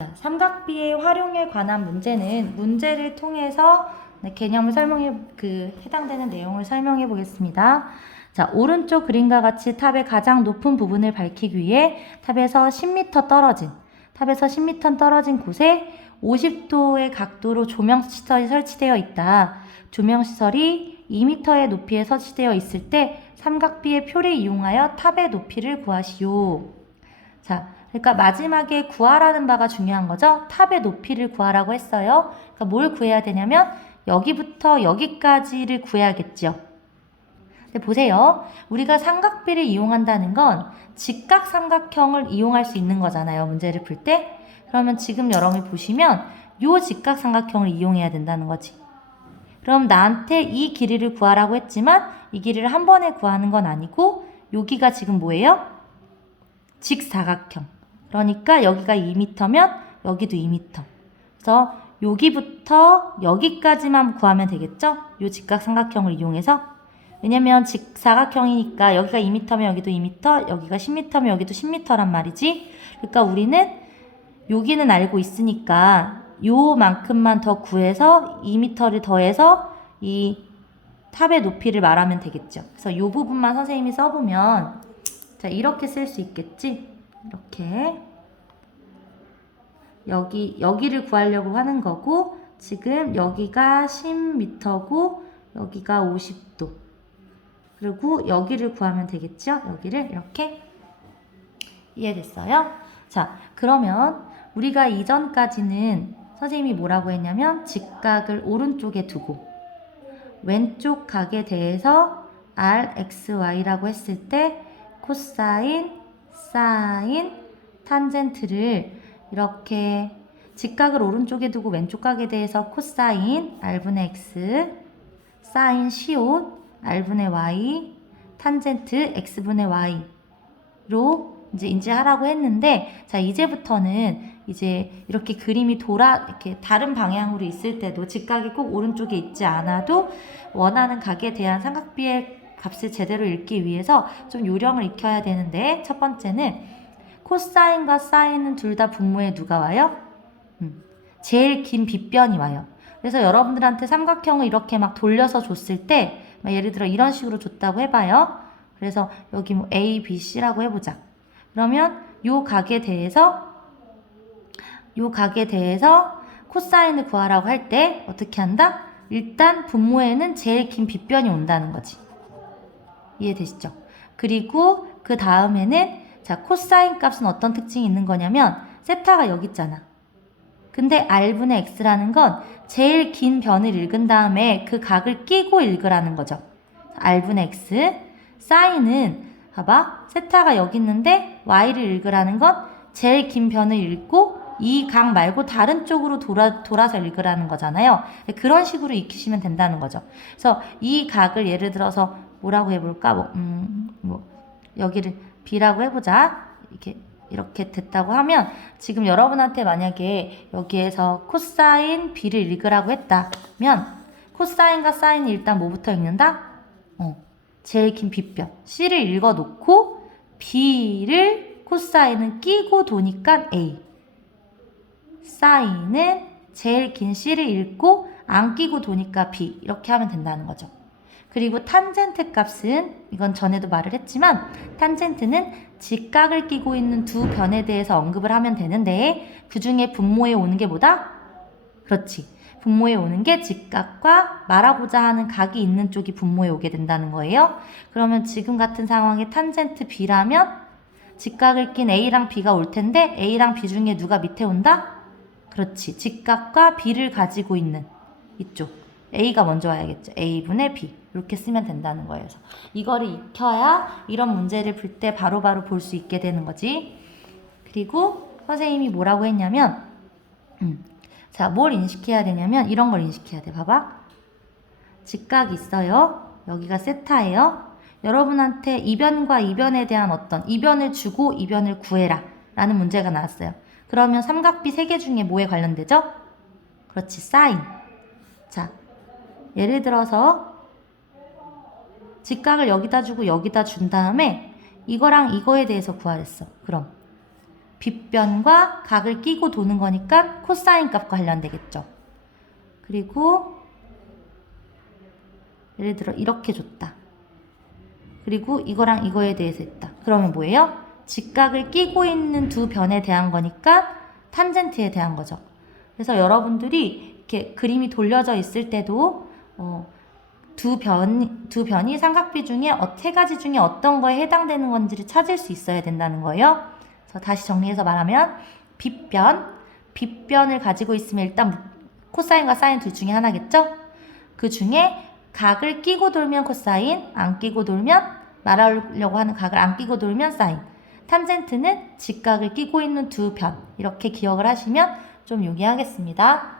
자, 삼각비의 활용에 관한 문제는 문제를 통해서 네, 개념을 설명해 그 해당되는 내용을 설명해 보겠습니다. 자, 오른쪽 그림과 같이 탑의 가장 높은 부분을 밝히기 위해 탑에서 10m 떨어진 탑에서 10m 떨어진 곳에 50도의 각도로 조명 시설이 설치되어 있다. 조명 시설이 2m의 높이에 설치되어 있을 때 삼각비의 표를 이용하여 탑의 높이를 구하시오. 자, 그러니까 마지막에 구하라는 바가 중요한 거죠. 탑의 높이를 구하라고 했어요. 그러니까 뭘 구해야 되냐면 여기부터 여기까지를 구해야겠죠. 근데 보세요. 우리가 삼각비를 이용한다는 건 직각 삼각형을 이용할 수 있는 거잖아요. 문제를 풀 때. 그러면 지금 여러분이 보시면 요 직각 삼각형을 이용해야 된다는 거지. 그럼 나한테 이 길이를 구하라고 했지만 이 길이를 한 번에 구하는 건 아니고 여기가 지금 뭐예요? 직사각형. 그러니까 여기가 2m면 여기도 2m. 그래서 여기부터 여기까지만 구하면 되겠죠? 요 직각삼각형을 이용해서. 왜냐면 직사각형이니까 여기가 2m면 여기도 2m, 여기가 10m면 여기도 10m란 말이지. 그러니까 우리는 여기는 알고 있으니까 요만큼만 더 구해서 2m를 더해서 이 탑의 높이를 말하면 되겠죠. 그래서 요 부분만 선생님이 써보면 자 이렇게 쓸 수 있겠지? 이렇게 여기 여기를 구하려고 하는 거고 지금 여기가 10m고 여기가 50도 그리고 여기를 구하면 되겠죠? 여기를 이렇게 이해됐어요? 자 그러면 우리가 이전까지는 선생님이 뭐라고 했냐면 직각을 오른쪽에 두고 왼쪽 각에 대해서 r, x, y라고 했을 때 코사인, 사인, 탄젠트를 이렇게 직각을 오른쪽에 두고 왼쪽 각에 대해서 코사인 r분의 x, 사인 시옷 r분의 y, 탄젠트 x분의 y로 이제 인지하라고 했는데 자 이제부터는 이제 이렇게 그림이 돌아 이렇게 다른 방향으로 있을 때도 직각이 꼭 오른쪽에 있지 않아도 원하는 각에 대한 삼각비의 값을 제대로 읽기 위해서 좀 요령을 익혀야 되는데 첫 번째는 코사인과 사인은 둘 다 분모에 누가 와요? 음, 제일 긴 빗변이 와요. 그래서 여러분들한테 삼각형을 이렇게 막 돌려서 줬을 때, 막 예를 들어 이런 식으로 줬다고 해봐요. 그래서 여기 뭐 A, B, C라고 해보자. 그러면 요 각에 대해서 요 각에 대해서 코사인을 구하라고 할 때 어떻게 한다? 일단 분모에는 제일 긴 빗변이 온다는 거지. 이해되시죠? 그리고 그 다음에는 자 코사인 값은 어떤 특징이 있는 거냐면 세타가 여기 있잖아. 근데 r분의 x라는 건 제일 긴 변을 읽은 다음에 그 각을 끼고 읽으라는 거죠. r분의 x 사인은 봐봐 세타가 여기 있는데 y를 읽으라는 건 제일 긴 변을 읽고 이 각 말고 다른 쪽으로 돌아, 돌아서 읽으라는 거잖아요. 그런 식으로 익히시면 된다는 거죠. 그래서 이 각을 예를 들어서 뭐라고 해볼까? 뭐, 음, 뭐, 여기를 B라고 해보자. 이렇게, 이렇게 됐다고 하면 지금 여러분한테 만약에 여기에서 코사인 B를 읽으라고 했다면 코사인과 사인이 일단 뭐부터 읽는다? 어, 제일 긴 빗변. C를 읽어놓고 B를 코사인은 끼고 도니까 A. 사인은 제일 긴 C를 읽고 안 끼고 도니까 B 이렇게 하면 된다는 거죠. 그리고 탄젠트 값은 이건 전에도 말을 했지만 탄젠트는 직각을 끼고 있는 두 변에 대해서 언급을 하면 되는데 그 중에 분모에 오는 게 뭐다? 그렇지. 분모에 오는 게 직각과 말하고자 하는 각이 있는 쪽이 분모에 오게 된다는 거예요. 그러면 지금 같은 상황에 탄젠트 B라면 직각을 낀 A랑 B가 올 텐데 A랑 B 중에 누가 밑에 온다? 그렇지. 직각과 B를 가지고 있는 이쪽. A가 먼저 와야겠죠. A분의 B. 이렇게 쓰면 된다는 거예요. 그래서 이거를 익혀야 이런 문제를 풀 때 바로바로 볼 수 있게 되는 거지. 그리고 선생님이 뭐라고 했냐면, 음, 자, 뭘 인식해야 되냐면 이런 걸 인식해야 돼. 봐봐. 직각이 있어요. 여기가 세타예요. 여러분한테 이변과 이변에 대한 어떤 이변을 주고 이변을 구해라 라는 문제가 나왔어요. 그러면 삼각비 세 개 중에 뭐에 관련되죠? 그렇지, 사인. 자, 예를 들어서 직각을 여기다 주고 여기다 준 다음에 이거랑 이거에 대해서 구하랬어. 그럼 빗변과 각을 끼고 도는 거니까 코사인 값과 관련되겠죠. 그리고 예를 들어 이렇게 줬다. 그리고 이거랑 이거에 대해서 했다. 그러면 뭐예요? 직각을 끼고 있는 두 변에 대한 거니까 탄젠트에 대한 거죠. 그래서 여러분들이 이렇게 그림이 돌려져 있을 때도 어, 두 변, 두 변이 삼각비 중에 어, 세 가지 중에 어떤 거에 해당되는 건지를 찾을 수 있어야 된다는 거예요. 그래서 다시 정리해서 말하면 빗변, 빗변을 가지고 있으면 일단 코사인과 사인 둘 중에 하나겠죠? 그 중에 각을 끼고 돌면 코사인, 안 끼고 돌면 말하려고 하는 각을 안 끼고 돌면 사인. 탄젠트는 직각을 끼고 있는 두 변. 이렇게 기억을 하시면 좀 용이하겠습니다.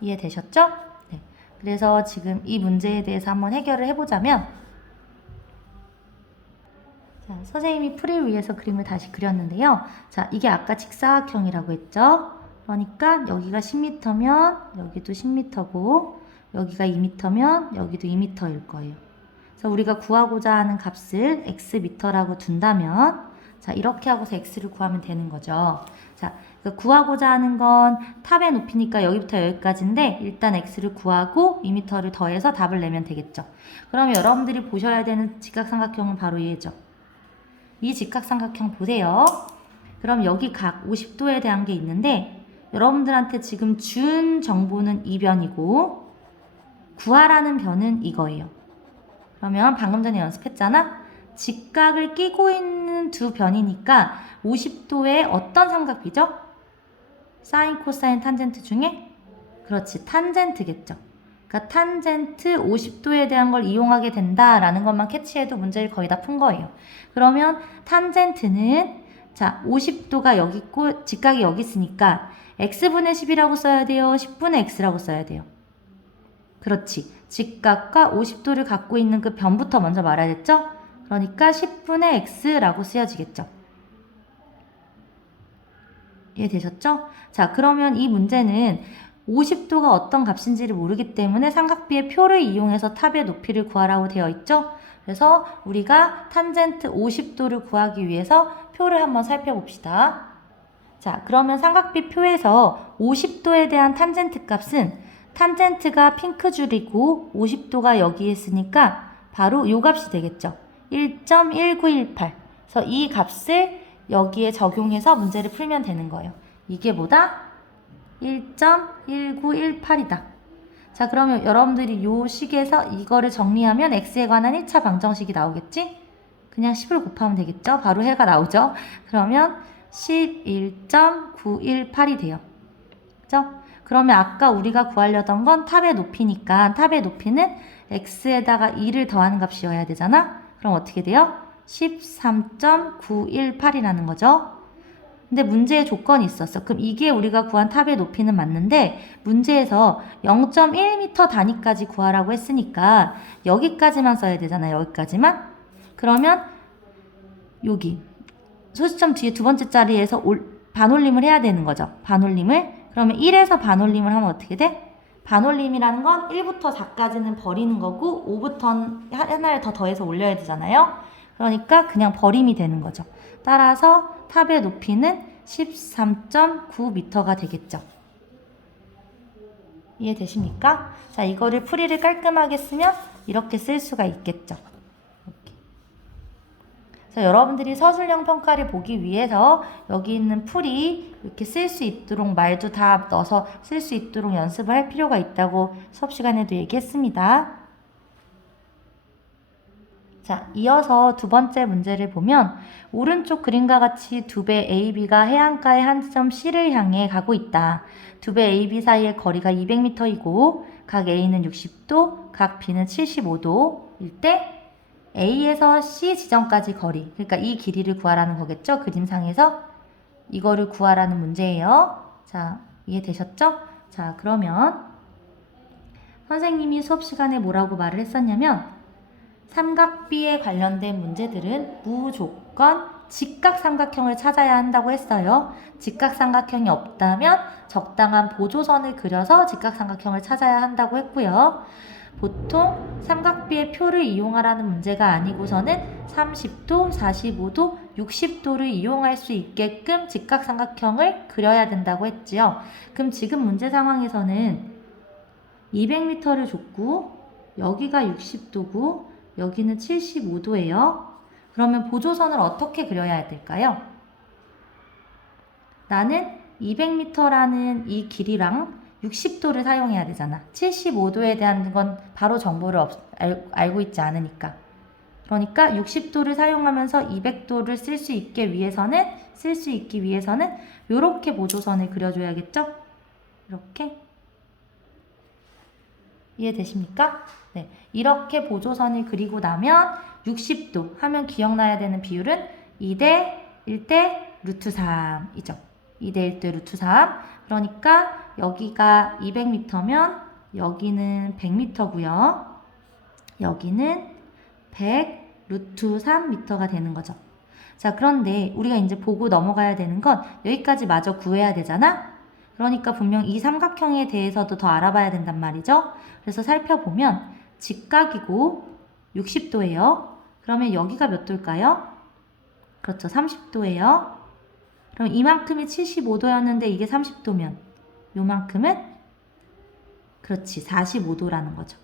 이해되셨죠? 네. 그래서 지금 이 문제에 대해서 한번 해결을 해보자면 자, 선생님이 풀이를 위해서 그림을 다시 그렸는데요. 자, 이게 아까 직사각형이라고 했죠? 그러니까 여기가 10m면 여기도 10m고 여기가 2m면 여기도 2m일 거예요. 그래서 우리가 구하고자 하는 값을 xm라고 둔다면 자 이렇게 하고서 x를 구하면 되는 거죠. 자 그러니까 구하고자 하는 건 탑의 높이니까 여기부터 여기까지인데 일단 x를 구하고 2m를 더해서 답을 내면 되겠죠. 그러면 여러분들이 보셔야 되는 직각삼각형은 바로 얘죠. 이 직각삼각형 보세요. 그럼 여기 각 50도에 대한 게 있는데 여러분들한테 지금 준 정보는 이 변이고 구하라는 변은 이거예요. 그러면 방금 전에 연습했잖아? 직각을 끼고 있는 두 변이니까 50도의 어떤 삼각비죠? 사인, 코사인, 탄젠트 중에? 그렇지, 탄젠트겠죠. 그러니까 탄젠트 50도에 대한 걸 이용하게 된다라는 것만 캐치해도 문제를 거의 다 푼 거예요. 그러면 탄젠트는 자, 50도가 여기 있고 직각이 여기 있으니까 x분의 10이라고 써야 돼요? 10분의 x라고 써야 돼요? 그렇지. 직각과 50도를 갖고 있는 그 변부터 먼저 말해야겠죠? 그러니까 10분의 x라고 쓰여지겠죠. 이해되셨죠? 자, 그러면 이 문제는 50도가 어떤 값인지를 모르기 때문에 삼각비의 표를 이용해서 탑의 높이를 구하라고 되어 있죠? 그래서 우리가 탄젠트 50도를 구하기 위해서 표를 한번 살펴봅시다. 자, 그러면 삼각비 표에서 50도에 대한 탄젠트 값은 탄젠트가 핑크 줄이고 50도가 여기에 있으니까 바로 요 값이 되겠죠. 1.1918. 그래서 이 값을 여기에 적용해서 문제를 풀면 되는 거예요. 이게 뭐다? 1.1918이다. 자, 그러면 여러분들이 요 식에서 이거를 정리하면 x에 관한 1차 방정식이 나오겠지? 그냥 10을 곱하면 되겠죠? 바로 해가 나오죠? 그러면 11.918이 돼요. 그죠? 그러면 아까 우리가 구하려던 건 탑의 높이니까 탑의 높이는 x에다가 2를 더하는 값이어야 되잖아? 그럼 어떻게 돼요? 13.918이라는 거죠. 근데 문제에 조건이 있었어. 그럼 이게 우리가 구한 탑의 높이는 맞는데 문제에서 0.1m 단위까지 구하라고 했으니까 여기까지만 써야 되잖아요. 여기까지만. 그러면 여기 소시점 뒤에 두 번째 자리에서 올, 반올림을 해야 되는 거죠. 반올림을. 그러면 1에서 반올림을 하면 어떻게 돼? 반올림이라는 건 1부터 4까지는 버리는 거고 5부터 하나를 더 더해서 올려야 되잖아요. 그러니까 그냥 버림이 되는 거죠. 따라서 탑의 높이는 13.9m가 되겠죠. 이해되십니까? 자, 이거를 풀이를 깔끔하게 쓰면 이렇게 쓸 수가 있겠죠. 그래서 여러분들이 서술형 평가를 보기 위해서 여기 있는 풀이 이렇게 쓸 수 있도록 말도 다 넣어서 쓸 수 있도록 연습을 할 필요가 있다고 수업 시간에도 얘기했습니다. 자, 이어서 두 번째 문제를 보면 오른쪽 그림과 같이 두 배 AB가 해안가의 한 점 C를 향해 가고 있다. 두 배 AB 사이의 거리가 200m이고 각 A는 60도, 각 B는 75도일 때 A에서 C 지점까지 거리, 그러니까 이 길이를 구하라는 거겠죠? 그림상에서 이거를 구하라는 문제예요. 자, 이해되셨죠? 자, 그러면 선생님이 수업 시간에 뭐라고 말을 했었냐면 삼각비에 관련된 문제들은 무조건 직각삼각형을 찾아야 한다고 했어요. 직각삼각형이 없다면 적당한 보조선을 그려서 직각삼각형을 찾아야 한다고 했고요. 보통 삼각비의 표를 이용하라는 문제가 아니고서는 30도, 45도, 60도를 이용할 수 있게끔 직각삼각형을 그려야 된다고 했지요. 그럼 지금 문제 상황에서는 200m를 줬고 여기가 60도고 여기는 75도예요. 그러면 보조선을 어떻게 그려야 될까요? 나는 200m라는 이 길이랑 60도를 사용해야 되잖아. 75도에 대한 건 바로 정보를 없- 알, 알고 있지 않으니까. 그러니까 60도를 사용하면서 200도를 쓸 수 있게 위해서는 쓸 수 있기 위해서는 이렇게 보조선을 그려줘야겠죠? 이렇게 이해되십니까? 네, 이렇게 보조선을 그리고 나면 60도 하면 기억나야 되는 비율은 2대 1대 루트 3이죠. 2대 1대 루트 3. 그러니까 여기가 200m면 여기는 100m고요. 여기는 100 루트 3m가 되는 거죠. 자, 그런데 우리가 이제 보고 넘어가야 되는 건 여기까지 마저 구해야 되잖아? 그러니까 분명 이 삼각형에 대해서도 더 알아봐야 된단 말이죠. 그래서 살펴보면 직각이고 60도예요. 그러면 여기가 몇 도일까요? 그렇죠. 30도예요. 그럼 이만큼이 75도였는데 이게 30도면 요만큼은 그렇지. 45도라는 거죠.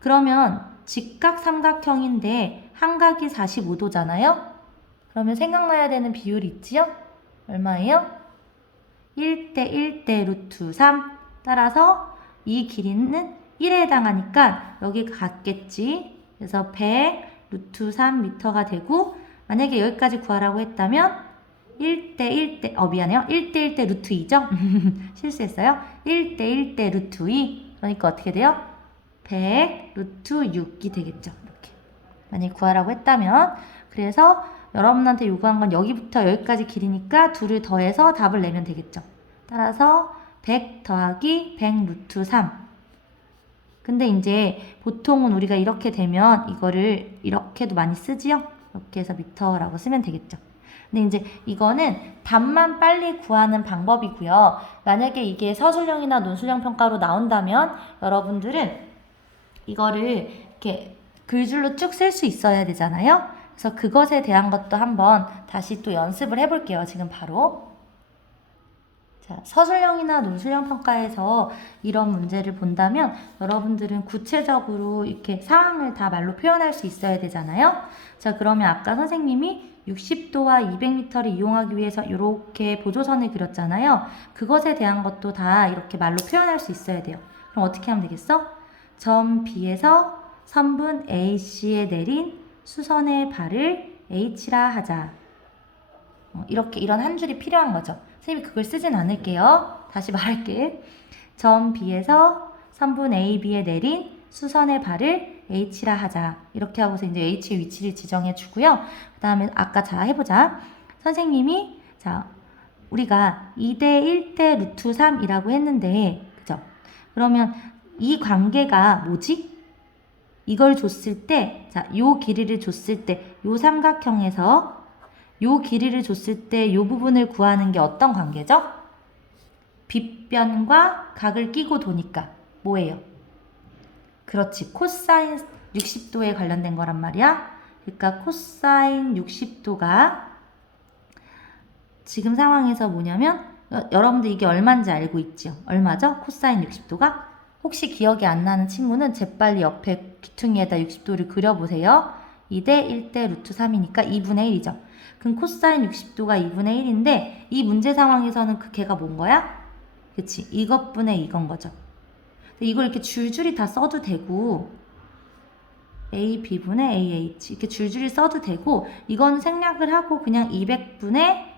그러면 직각 삼각형인데 한각이 45도잖아요? 그러면 생각나야 되는 비율이 있지요? 얼마예요? 1대 1대 루트 3 따라서 이 길이는 1에 해당하니까 여기 같겠지. 그래서 100 루트 3m가 되고 만약에 여기까지 구하라고 했다면 1대 1대 어 미안해요. 1대 1대 루트 2죠? 실수했어요. 1대 1대 루트 2 그러니까 어떻게 돼요? 100 루트 6이 되겠죠. 이렇게 만약에 구하라고 했다면 그래서 여러분한테 요구한 건 여기부터 여기까지 길이니까 둘을 더해서 답을 내면 되겠죠. 따라서 100 더하기 100 루트 3. 근데 이제 보통은 우리가 이렇게 되면 이거를 이렇게도 많이 쓰지요? 이렇게 해서 미터라고 쓰면 되겠죠. 근데 이제 이거는 답만 빨리 구하는 방법이고요. 만약에 이게 서술형이나 논술형 평가로 나온다면 여러분들은 이거를 이렇게 글줄로 쭉 쓸 수 있어야 되잖아요. 그래서 그것에 대한 것도 한번 다시 또 연습을 해볼게요. 지금 바로. 자, 서술형이나 논술형 평가에서 이런 문제를 본다면 여러분들은 구체적으로 이렇게 상황을 다 말로 표현할 수 있어야 되잖아요. 자, 그러면 아까 선생님이 60도와 200m를 이용하기 위해서 이렇게 보조선을 그렸잖아요. 그것에 대한 것도 다 이렇게 말로 표현할 수 있어야 돼요. 그럼 어떻게 하면 되겠어? 점 B에서 선분 AC에 내린 수선의 발을 H라 하자. 어, 이렇게 이런 한 줄이 필요한 거죠. 선생님이 그걸 쓰진 않을게요. 다시 말할게. 점 B에서 선분 AB에 내린 수선의 발을 H라 하자. 이렇게 하고서 이제 H의 위치를 지정해 주고요. 그 다음에 아까 자 해보자. 선생님이 자 우리가 2대 1대 루트 3이라고 했는데 그죠? 그러면 이 관계가 뭐지? 이걸 줬을 때, 자, 요 길이를 줬을 때, 요 삼각형에서 요 길이를 줬을 때 요 부분을 구하는 게 어떤 관계죠? 빗변과 각을 끼고 도니까 뭐예요? 그렇지. 코사인 60도에 관련된 거란 말이야. 그러니까 코사인 60도가 지금 상황에서 뭐냐면 여, 여러분들 이게 얼마인지 알고 있죠? 얼마죠? 코사인 60도가? 혹시 기억이 안 나는 친구는 재빨리 옆에 귀퉁이에다 60도를 그려보세요. 2대 1대 루트 3이니까 2분의 1이죠. 그럼 코사인 60도가 2분의 1인데 이 문제 상황에서는 그 걔가 뭔 거야? 그치? 이것분의 이건 거죠. 이걸 이렇게 줄줄이 다 써도 되고 A, B분의 AH 이렇게 줄줄이 써도 되고 이건 생략을 하고 그냥 200분의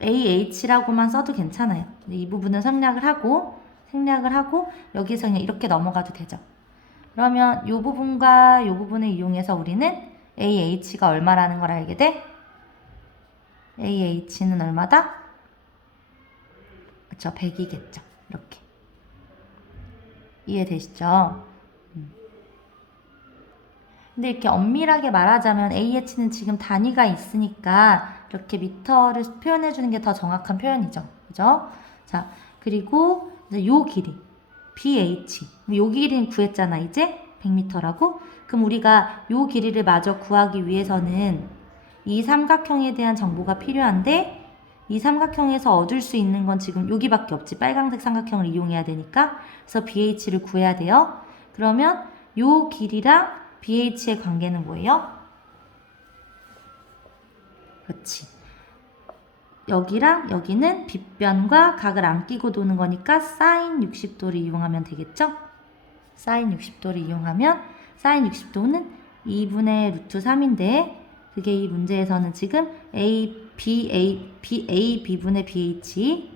AH라고만 써도 괜찮아요. 이 부분은 생략을 하고 생략을 하고 여기서 그냥 이렇게 넘어가도 되죠. 그러면 이 부분과 이 부분을 이용해서 우리는 AH가 얼마라는 걸 알게 돼? AH는 얼마다? 그쵸, 100이겠죠. 이렇게. 이해되시죠? 음. 근데 이렇게 엄밀하게 말하자면 AH는 지금 단위가 있으니까 이렇게 미터를 표현해 주는 게 더 정확한 표현이죠. 그죠? 자, 그리고 요 길이. BH. 요 길이는 구했잖아, 이제? 100m라고? 그럼 우리가 요 길이를 마저 구하기 위해서는 이 삼각형에 대한 정보가 필요한데 이 삼각형에서 얻을 수 있는 건 지금 여기밖에 없지. 빨강색 삼각형을 이용해야 되니까. 그래서 BH를 구해야 돼요. 그러면 요 길이랑 BH의 관계는 뭐예요? 그렇지. 여기랑 여기는 빗변과 각을 안 끼고 도는 거니까 사인 60도를 이용하면 되겠죠? 사인 60도를 이용하면 사인 60도는 2분의 루트 3인데 그게 이 문제에서는 지금 A, B, A, B, A, B분의 BH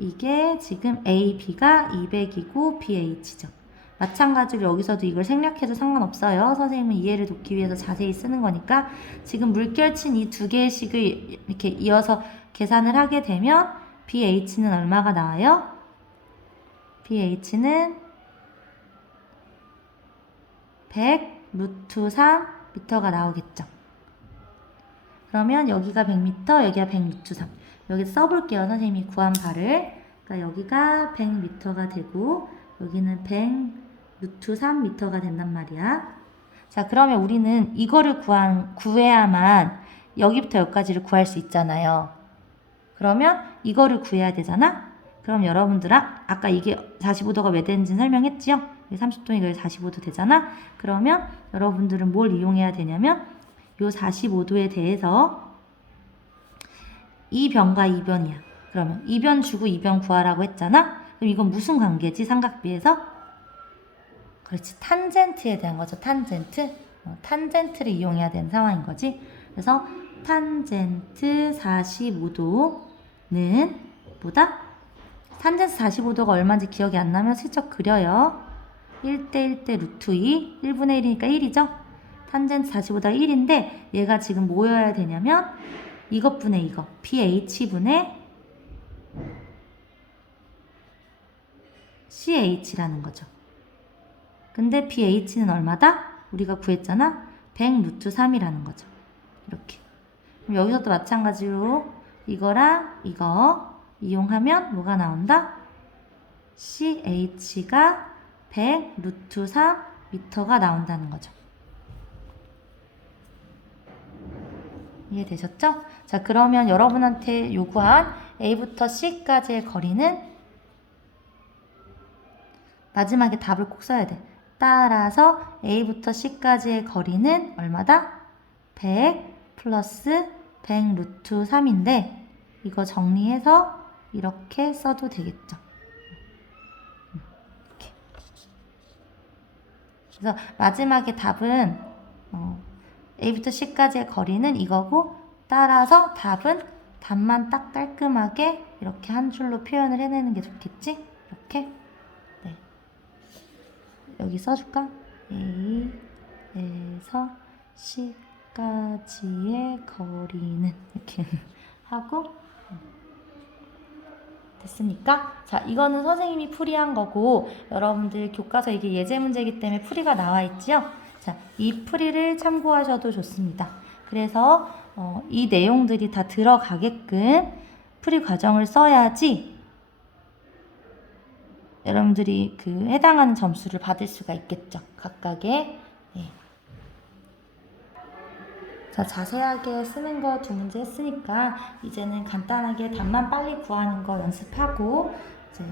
이게 지금 A, B가 200이고 BH죠. 마찬가지로 여기서도 이걸 생략해도 상관없어요. 선생님은 이해를 돕기 위해서 자세히 쓰는 거니까 지금 물결친 이 두 개의 식을 이렇게 이어서 계산을 하게 되면 BH는 얼마가 나와요? BH는 100 루트 3 미터가 나오겠죠. 그러면 여기가 100m, 여기가 100 루트 3. 여기 써볼게요. 선생님이 구한 바를. 그러니까 여기가 100m가 되고 여기는 100 루트 3m가 된단 말이야. 자, 그러면 우리는 이거를 구한, 구해야만 여기부터 여기까지를 구할 수 있잖아요. 그러면 이거를 구해야 되잖아? 그럼 여러분들아, 아까 이게 45도가 왜 되는지 설명했지요? 30도니까 45도 되잖아? 그러면 여러분들은 뭘 이용해야 되냐면 요 45도에 대해서 이 변과 이 변이야. 그러면 이 변 주고 이 변 구하라고 했잖아? 그럼 이건 무슨 관계지? 삼각비에서? 그렇지. 탄젠트에 대한 거죠. 탄젠트. 어, 탄젠트를 이용해야 되는 상황인 거지. 그래서 탄젠트 45도 는 보다 탄젠트 45도가 얼마인지 기억이 안 나면 슬쩍 그려요. 1대 1대 루트 2, 1분의 1이니까 1이죠? 탄젠트 45도가 1인데 얘가 지금 뭐여야 되냐면 이것분의 이거 BH분의 CH라는 거죠. 근데 BH는 얼마다? 우리가 구했잖아? 100 루트 3이라는 거죠. 이렇게. 그럼 여기서도 마찬가지로 이거랑 이거 이용하면 뭐가 나온다? CH가 100 루트 3 미터가 나온다는 거죠. 이해되셨죠? 자, 그러면 여러분한테 요구한 A부터 C까지의 거리는 마지막에 답을 꼭 써야 돼. 따라서 A부터 C까지의 거리는 얼마다? 100 플러스 100 루트 3인데 이거 정리해서 이렇게 써도 되겠죠. 이렇게. 그래서 마지막에 답은 어, A부터 C까지의 거리는 이거고 따라서 답은 답만 딱 깔끔하게 이렇게 한 줄로 표현을 해내는 게 좋겠지? 이렇게 네. 여기 써줄까? A에서 C 까지의 거리는 이렇게 하고 됐습니까? 자, 이거는 선생님이 풀이한 거고 여러분들 교과서 이게 예제 문제이기 때문에 풀이가 나와 있지요? 자, 이 풀이를 참고하셔도 좋습니다. 그래서 어, 이 내용들이 다 들어가게끔 풀이 과정을 써야지 여러분들이 그 해당하는 점수를 받을 수가 있겠죠. 각각의 예. 자, 자세하게 쓰는 거 두 문제 했으니까 이제는 간단하게 답만 빨리 구하는 거 연습하고 이제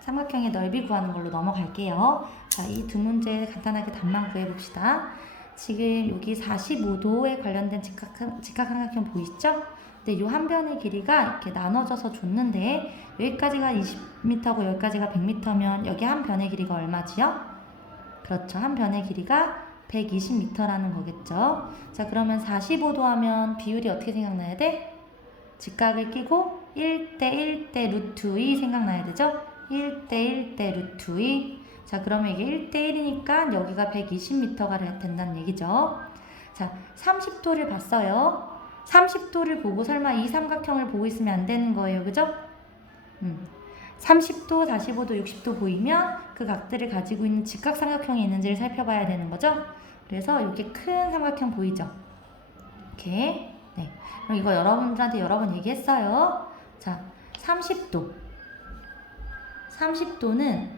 삼각형의 넓이 구하는 걸로 넘어갈게요. 자, 이 두 문제 간단하게 답만 구해봅시다. 지금 여기 45도에 관련된 직각, 직각삼각형 보이시죠? 근데 이한 변의 길이가 이렇게 나눠져서 줬는데 여기까지가 20m고 여기까지가 100m면 여기 한 변의 길이가 얼마지요? 그렇죠. 한 변의 길이가 120m라는 거겠죠. 자, 그러면 45도 하면 비율이 어떻게 생각나야 돼? 직각을 끼고 1대 1대 루트 2 생각나야 되죠? 1대 1대 루트 2. 자, 그러면 이게 1대 1이니까 여기가 120m가 된다는 얘기죠. 자, 30도를 봤어요. 30도를 보고 설마 이 삼각형을 보고 있으면 안 되는 거예요. 그죠? 음. 30도, 45도, 60도 보이면 그 각들을 가지고 있는 직각 삼각형이 있는지를 살펴봐야 되는 거죠. 그래서 이렇게 큰 삼각형 보이죠? 이렇게. 네. 그럼 이거 여러분들한테 여러 번 얘기했어요. 자, 30도. 30도는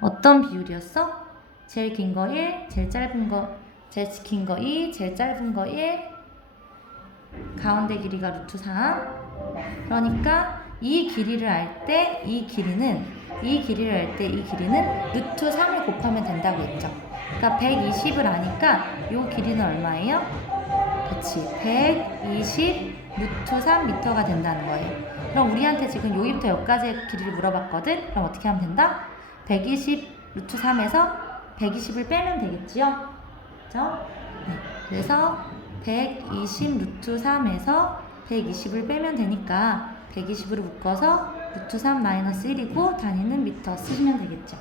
어떤 비율이었어? 제일 긴 거 1, 제일 짧은 거, 제일 긴 거 2, 제일 짧은 거 1, 가운데 길이가 루트 3. 그러니까 이 길이를 알 때 이 길이는 이 길이를 알 때 이 길이는 루트 3을 곱하면 된다고 했죠. 그러니까 120을 아니까 이 길이는 얼마예요? 그치 120 루트 3m가 된다는 거예요. 그럼 우리한테 지금 여기부터 여기까지의 길이를 물어봤거든? 그럼 어떻게 하면 된다? 120 루트 3에서 120을 빼면 되겠지요? 그죠? 네. 그래서 120 루트 3에서 120을 빼면 되니까 120으로 묶어서 루트 3 마이너스 1이고 단위는 미터 쓰시면 되겠죠.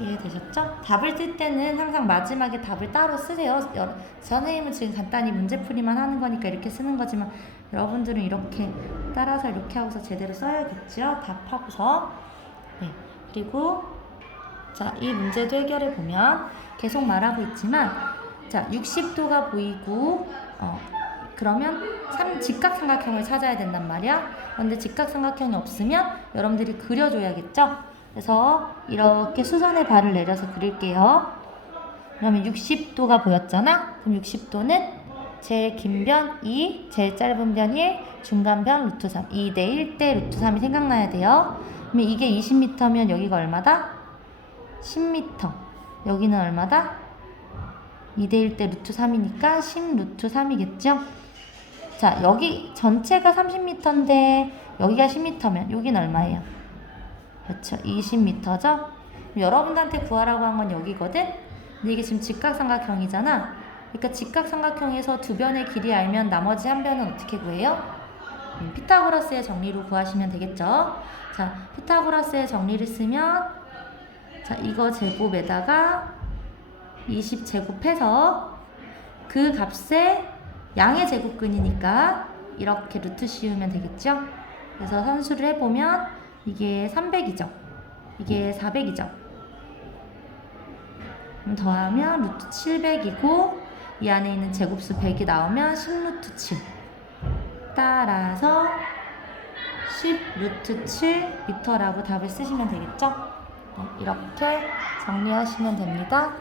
이해되셨죠? 답을 쓸 때는 항상 마지막에 답을 따로 쓰세요. 선생님은 지금 간단히 문제풀이만 하는 거니까 이렇게 쓰는 거지만 여러분들은 이렇게 따라서 이렇게 하고서 제대로 써야겠죠? 답하고서. 네. 그리고 자, 이 문제도 해결해 보면 계속 말하고 있지만 자, 60도가 보이고 어, 그러면 삼, 직각삼각형을 찾아야 된단 말이야. 그런데 직각삼각형이 없으면 여러분들이 그려줘야겠죠? 그래서 이렇게 수선의 발을 내려서 그릴게요. 그러면 60도가 보였잖아? 그럼 60도는 제일 긴 변 2, 제일 짧은 변 1, 중간 변 루트 3. 2대 1대 루트 3이 생각나야 돼요. 그러면 이게 20m면 여기가 얼마다? 10m. 여기는 얼마다? 2대 1대 루트 3이니까 10 루트 3이겠죠? 자, 여기 전체가 30m인데 여기가 10m면 여기는 얼마예요? 그렇죠. 20m죠? 여러분들한테 구하라고 한 건 여기거든? 근데 이게 지금 직각삼각형이잖아? 그러니까 직각삼각형에서 두 변의 길이 알면 나머지 한 변은 어떻게 구해요? 음, 피타고라스의 정리로 구하시면 되겠죠? 자, 피타고라스의 정리를 쓰면 자, 이거 제곱에다가 20 제곱해서 그 값에 양의 제곱근이니까 이렇게 루트 씌우면 되겠죠? 그래서 산수를 해보면 이게 300이죠. 이게 400이죠. 그럼 더하면 루트 700이고 이 안에 있는 제곱수 100이 나오면 10 루트 7. 따라서 10 루트 7 미터라고 답을 쓰시면 되겠죠? 네, 이렇게 정리하시면 됩니다.